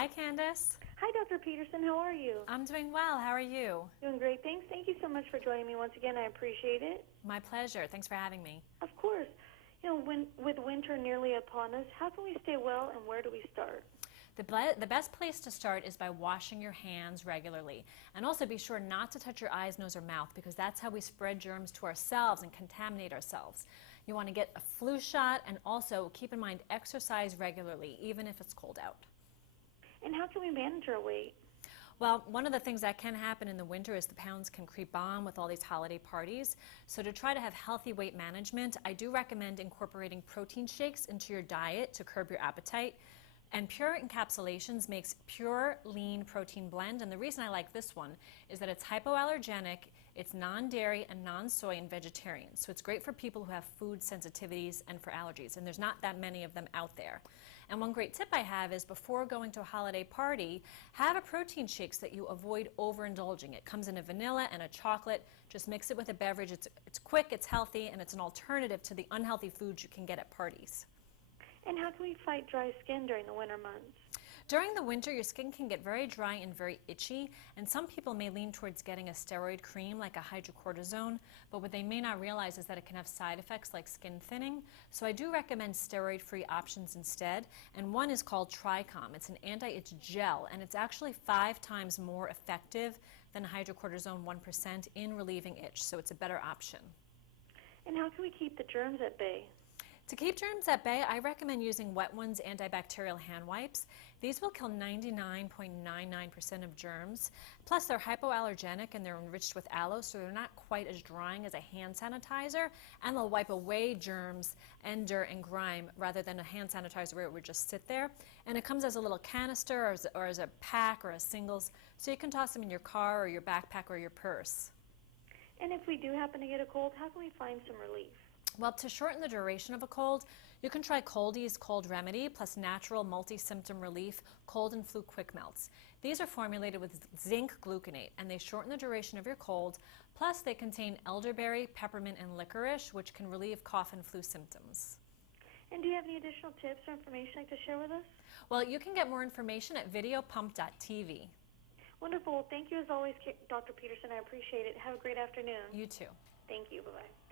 Hi, Candace. Hi, Dr. Peterson. How are you? I'm doing well. How are you? Doing great, thanks. Thank you so much for joining me once again. I appreciate it. My pleasure. Thanks for having me. Of course. With winter nearly upon us, how can we stay well and where do we start? The best place to start is by washing your hands regularly. And also be sure not to touch your eyes, nose, or mouth because that's how we spread germs to ourselves and contaminate ourselves. You want to get a flu shot and also keep in mind exercise regularly, even if it's cold out. And how can we manage our weight? Well, one of the things that can happen in the winter is the pounds can creep on with all these holiday parties. So to try to have healthy weight management, I do recommend incorporating protein shakes into your diet to curb your appetite. And Pure Encapsulations makes pure, lean protein blend. And the reason I like this one is that it's hypoallergenic, it's non-dairy and non-soy and vegetarian. So it's great for people who have food sensitivities and for allergies. And there's not that many of them out there. And one great tip I have is before going to a holiday party, have a protein shake so that you avoid overindulging. It comes in a vanilla and a chocolate. Just mix it with a beverage. It's quick, it's healthy, and it's an alternative to the unhealthy foods you can get at parties. And how can we fight dry skin during the winter months? During the winter, your skin can get very dry and very itchy, and some people may lean towards getting a steroid cream like a hydrocortisone, but what they may not realize is that it can have side effects like skin thinning. So I do recommend steroid-free options instead, and one is called Tricom. It's an anti-itch gel, and it's actually 5 times more effective than hydrocortisone 1% in relieving itch, so it's a better option. And how can we keep the germs at bay? To keep germs at bay, I recommend using Wet Ones antibacterial hand wipes. These will kill 99.99% of germs. Plus, they're hypoallergenic and they're enriched with aloe, so they're not quite as drying as a hand sanitizer, and they'll wipe away germs and dirt and grime rather than a hand sanitizer where it would just sit there. And it comes as a little canister or as a pack or a singles, so you can toss them in your car or your backpack or your purse. And if we do happen to get a cold, how can we find some relief? Well, to shorten the duration of a cold, you can try cold-eeze cold remedy plus natural multi-symptom relief cold and flu quick melts. These are formulated with zinc gluconate and they shorten the duration of your cold, plus they contain elderberry, peppermint, and licorice, which can relieve cough and flu symptoms. And do you have any additional tips or information you'd like to share with us? Well, you can get more information at videopump.tv. Wonderful. Thank you as always, Dr. Peterson. I appreciate it. Have a great afternoon. You too. Thank you. Bye-bye.